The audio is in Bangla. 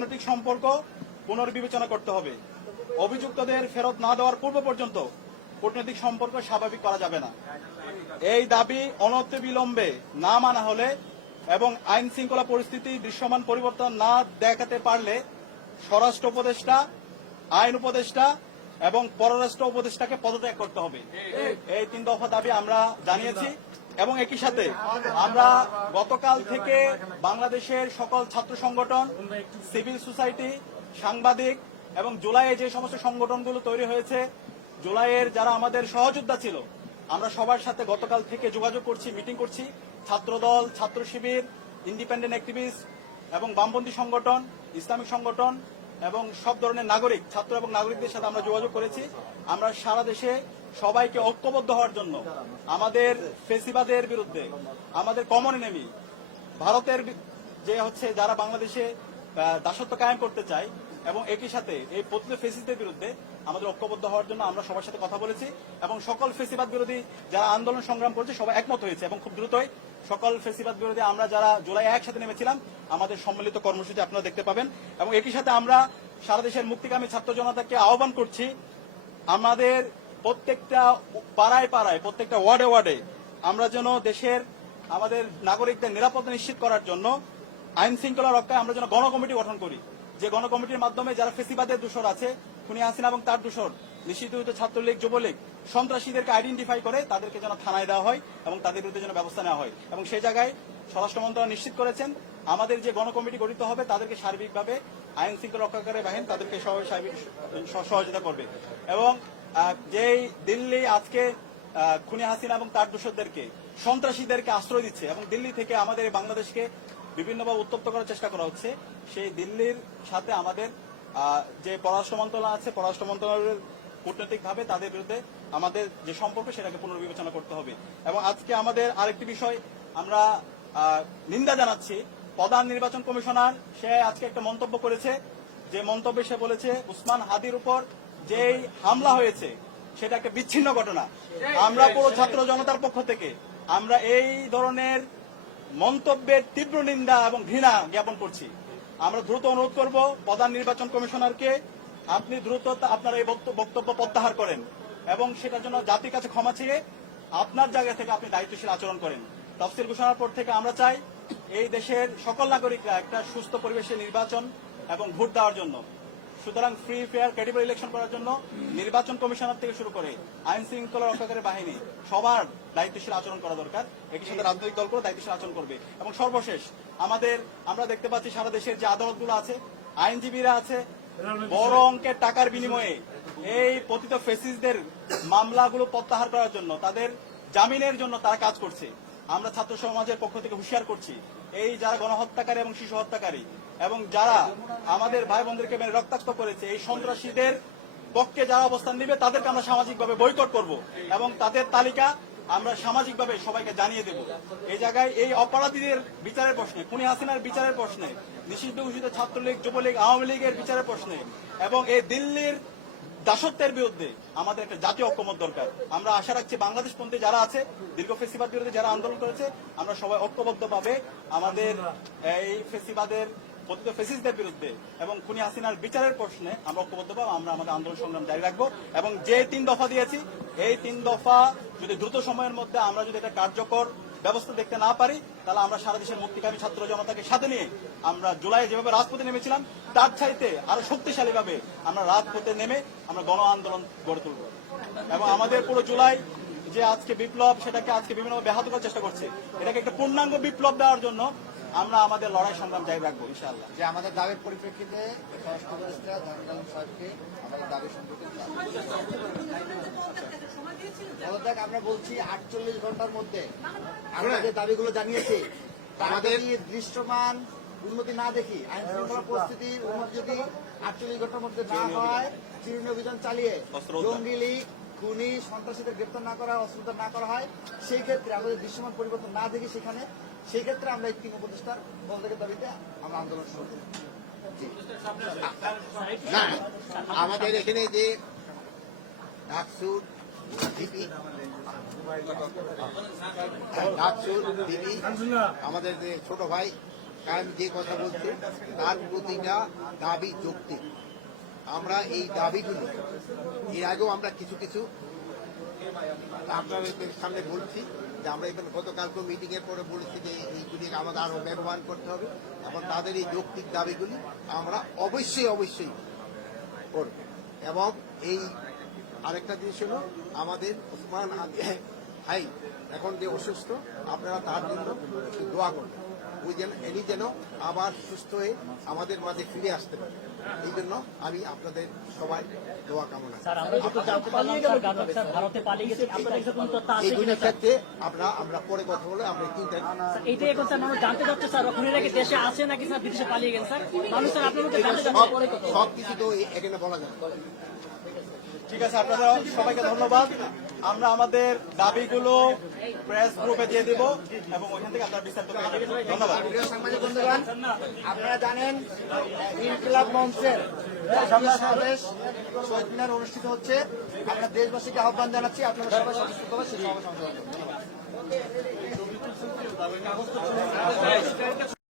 কূটনৈতিক সম্পর্ক পুনর্বিবেচনা করতে হবে। অভিযুক্তদের ফেরত না দেওয়ার পূর্ব পর্যন্ত কূটনৈতিক সম্পর্ক স্বাভাবিক করা যাবে না। এই দাবি অনতিবিলম্বে না মানা হলে এবং আইন শৃঙ্খলা পরিস্থিতি দৃশ্যমান পরিবর্তন না দেখাতে পারলে স্বরাষ্ট্র উপদেষ্টা, আইন উপদেষ্টা এবং পররাষ্ট্র উপদেষ্টাকে পদত্যাগ করতে হবে। এই 3 দফা দাবি আমরা জানিয়েছি এবং একই সাথে আমরা গতকাল থেকে বাংলাদেশের সকল ছাত্র সংগঠন, সিভিল সোসাইটি, সাংবাদিক এবং জুলাইয়ে যে সমস্ত সংগঠনগুলো তৈরি হয়েছে, জুলাইয়ের যারা আমাদের সহযোদ্ধা ছিল, আমরা সবার সাথে গতকাল থেকে যোগাযোগ করছি, মিটিং করছি। ছাত্রদল, ছাত্র শিবির, ইন্ডিপেন্ডেন্ট অ্যাক্টিভিস্ট এবং বামপন্থী সংগঠন, ইসলামিক সংগঠন এবং সব ধরনের নাগরিক, ছাত্র এবং নাগরিকদের সাথে আমরা যোগাযোগ করেছি। আমরা সারা দেশে সবাইকে ঐক্যবদ্ধ হওয়ার জন্য, আমাদের ফেসিবাদের বিরুদ্ধে, আমাদের কমন এনিমি ভারতের যে যারা বাংলাদেশে দাসত্ব কায়েম করতে চায় এবং একই সাথে এই পতিত ফেসিস্টদের বিরুদ্ধে আমাদের ঐক্যবদ্ধ হওয়ার জন্য আমরা সবার সাথে কথা বলেছি এবং সকল ফেসিবাদ বিরোধী যারা আন্দোলন সংগ্রাম করেছে সবাই একমত হয়েছে এবং খুব দ্রুতই সকল ফেসিবাদ বিরোধী আমরা যারা জুলাই একসাথে নেমেছিলাম আমাদের সম্মিলিত কর্মসূচি আপনারা দেখতে পাবেন। এবং একই সাথে আমরা সারা দেশের মুক্তিকামী ছাত্র জনতাকে আহ্বান করছি, আমাদের প্রত্যেকটা পাড়ায় পাড়ায়, প্রত্যেকটা ওয়ার্ডে ওয়ার্ডে আমরা যেন দেশের আমাদের নাগরিকদের নিরাপত্তা নিশ্চিত করার জন্য আইন শৃঙ্খলা রক্ষায় আমরা যেন গণকমিটি গঠন করি, যে গণকমিটির মাধ্যমে যারা ফেসিবাদের দোষর আছে, খুনি হাসিনা এবং তার দোষর, নিষিদ্ধ ছাত্রলীগ, যুবলীগ, সন্ত্রাসীদেরকে আইডেন্টিফাই করে তাদেরকে যেন থানায় দেওয়া হয় এবং তাদের বিরুদ্ধে যেন ব্যবস্থা নেওয়া হয়। এবং সেই জায়গায় স্বরাষ্ট্র মন্ত্রণালয় নিশ্চিত করেছেন আমাদের যে গণকমিটি গঠিত হবে তাদেরকে সার্বিকভাবে আইন শৃঙ্খলা রক্ষাকারী বাহিনী তাদেরকে সহযোগিতা করবে। এবং যেই দিল্লি আজকে খুনি হাসিনা এবং তার দোষরদেরকে, সন্ত্রাসীদেরকে আশ্রয় দিচ্ছে এবং দিল্লি থেকে আমাদের বাংলাদেশকে বিভিন্নভাবে উত্তপ্ত করার চেষ্টা করা হচ্ছে, সেই দিল্লির সাথে আমাদের যে পররাষ্ট্র মন্ত্রণালয় আছে, পররাষ্ট্র মন্ত্রণালয়ের কূটনৈতিকভাবে তাদের বিরুদ্ধে আমাদের যে সম্পর্ক সেটাকে পুনর্বিবেচনা করতে হবে। এবং আজকে আমাদের আরেকটি বিষয় আমরা নিন্দা জানাচ্ছি, প্রধান নির্বাচন কমিশনার সে আজকে একটা মন্তব্য করেছে, যে মন্তব্যে সে বলেছে উসমান হাদির উপর যেই হামলা হয়েছে সেটা একটা বিচ্ছিন্ন ঘটনা। আমরা পুরো ছাত্র জনতার পক্ষ থেকে আমরা এই ধরনের মন্তব্যের তীব্র নিন্দা এবং ঘৃণা জ্ঞাপন করছি। আমরা দ্রুত অনুরোধ করব প্রধান নির্বাচন কমিশনারকে, আপনি দ্রুত আপনার এই বক্তব্য প্রত্যাহার করেন এবং সেটার জন্য জাতির কাছে ক্ষমা চেয়ে আপনার জায়গা থেকে আপনি দায়িত্বশীল আচরণ করেন। তফসিল ঘোষণার পর থেকে আমরা চাই এই দেশের সকল নাগরিকরা একটা সুস্থ পরিবেশে নির্বাচন এবং ভোট দেওয়ার জন্য, সুতরাং ফ্রি, ফেয়ার, ক্রেডিবল ইলেকশন করার জন্য নির্বাচন কমিশনার থেকে শুরু করে আইন শৃঙ্খলা রক্ষাকারী বাহিনী সবার দায়িত্বশীল আচরণ করা দরকার। একই সাথে রাজনৈতিক দলগুলো দায়িত্বশীল আচরণ করবে। এবং সর্বশেষ আমরা দেখতে পাচ্ছি সারা দেশের যে আদালতগুলো আছে, আইনজীবীরা আছে, বড় অঙ্কের টাকার বিনিময়ে এই পতিত ফেসিস্টদের মামলাগুলো প্রত্যাহার করার জন্য, তাদের জামিনের জন্য তারা কাজ করছে। আমরা ছাত্র সমাজের পক্ষ থেকে হুঁশিয়ার করছি, এই যারা গণহত্যাকারী এবং শিশু হত্যাকারী এবং যারা আমাদের ভাই বোনদেরকে মেরে রক্তাক্ত করেছে, এই সন্ত্রাসীদের পক্ষে যারা অবস্থান নিবে তাদেরকে আমরা সামাজিকভাবে বয়কট করব এবং তাদের তালিকা আমরা সামাজিকভাবে সবাইকে জানিয়ে দেব। এই জায়গায় এই অপরাধীদের বিচারের প্রশ্নে, খুনি হাসিনার বিচারের প্রশ্নে, নিষিদ্ধ ঘোষিত ছাত্রলীগ, যুবলীগ, আওয়ামী লীগের বিচারের প্রশ্নে এবং এই দিল্লির দাসত্বের বিরুদ্ধে আমাদের একটা জাতীয় ঐক্যমত দরকার। আমরা আশা রাখছি বাংলাদেশপন্থী যারা আছে, দীর্ঘ ফেসিবাদ বিরুদ্ধে যারা আন্দোলন করেছে, আমরা সবাই ঐক্যবদ্ধভাবে আমাদের এই ফেসিবাদের পতিত ফেসিস্টদের বিরুদ্ধে এবং খুনি হাসিনার বিচারের প্রশ্নে আমরা ঐক্যবদ্ধভাবে আমরা আমাদের আন্দোলন সংগ্রাম জারি রাখবো। এবং যে 3 দফা দিয়েছি, এই 3 দফা যদি দ্রুত সময়ের মধ্যে আমরা যদি এটা কার্যকর ব্যবস্থা দেখতে না পারি, তাহলে আমরা সারা দেশের মুক্তিকামী ছাত্র জনতাকে সাথে নিয়ে আমরা জুলাই যেভাবে রাজপথে নেমেছিলাম তার চাইতে আরো শক্তিশালী ভাবে আমরা রাজপথে নেমে আমরা গণ আন্দোলন গড়ে তুলব। এবং আমাদের পুরো জুলাই যে আজকে বিপ্লব, সেটাকে আজকে বিভিন্ন ব্যাহত করার চেষ্টা করছে, এটাকে একটা পূর্ণাঙ্গ বিপ্লব দেওয়ার জন্য আমরা আমাদের লড়াই সংগ্রাম জারি রাখবো ইনশাআল্লাহ। যে আমাদের দাবির পরিপ্রেক্ষিতে স্বরাষ্ট্র উপদেষ্টা জেনারেল সাহেবকে আমাদের দাবি সম্পর্কে আমরা বলছি 48 ঘন্টার মধ্যে আমরা যে দাবিগুলো জানিয়েছি আমাদের দৃশ্যমান উন্নতি না দেখি, আইন শৃঙ্খলা পরিস্থিতির উন্নতি যদি 48 ঘন্টার মধ্যে না হয়, চিরুনি অভিযান চালিয়ে জঙ্গি লীগ, খুনি, সন্ত্রাসীদের গ্রেপ্তার না করা, অস্ত্রোদ্ধার না করা হয়, সেই ক্ষেত্রে আমাদের দৃশ্যমান পরিবর্তন না দেখি সেই ক্ষেত্রে আমরা এই 3 উপদেষ্টার পদত্যাগের দাবিতে আমরা আন্দোলন শুরু করি। না, আমাদের এখানে যে ডাকসুর ডিবি, আমাদের যে ছোট ভাই কারণ যে কথা বলছে তার প্রতিটা দাবি যৌক্তিক। আমরা এই দাবিগুলি এর আগেও আমরা কিছু কিছু আপনাদের সামনে বলছি যে আমরা এখানে গতকালকে মিটিং এর পরে বলেছি যে এইগুলি আমাদের আরো ব্যবহার করতে হবে এবং তাদের এই যৌক্তিক দাবিগুলি আমরা অবশ্যই করব। এবং এই আরেকটা জিনিস হলো আমাদের ওসমান ভাই এখন যে অসুস্থ, আপনারা তার জন্য একটু দোয়া করবেন, ওই যেন এনি যেন আবার সুস্থ হয়ে আমাদের মাঝে ফিরে আসতে পারে। এই জন্য আমি আপনাদের সবাই দোয়া কামনা করি। স্যার আমরা যেহেতু জানতে পারলাম স্যার গাজক স্যার ভারতে পালিয়ে গেছে, আপনাদের কাছে কোনো তথ্য আছে কিনা এইগুলির স্যার? ক্ষেত্রে আমরা পরে কথা বলে আমরা তিনটা স্যার, এইটাই এখন স্যার মানুষ জানতে চাচ্ছে স্যার, ওখানে নাকি দেশে আছে নাকি স্যার বিদেশে পালিয়ে গেছে স্যার, মানুষ স্যার আপনার মধ্যে জানতে চাচ্ছে পরে কথা বলবো। সব কিছু তো এখানে বলা যায় না। ঠিক আছে, আপনারা সবাইকে ধন্যবাদ। আমরা আমাদের দাবিগুলো প্রেস গ্রুপে দিয়ে দিব এবং ওইখান থেকে আপনারা বিস্তারিত পেয়ে যাবেন। ধন্যবাদ। প্রিয় সাংবাদিক বন্ধুগণ, আপনারা জানেন ইনকিলাব মঞ্চের সমাবেশ শহীদ মিনার অনুষ্ঠিত হচ্ছে। আমরা দেশবাসীকে আহ্বান জানাচ্ছি, আপনারা সবাই সচেতনভাবে সেই সমাবেশ অংশগ্রহণ করুন। ধন্যবাদ।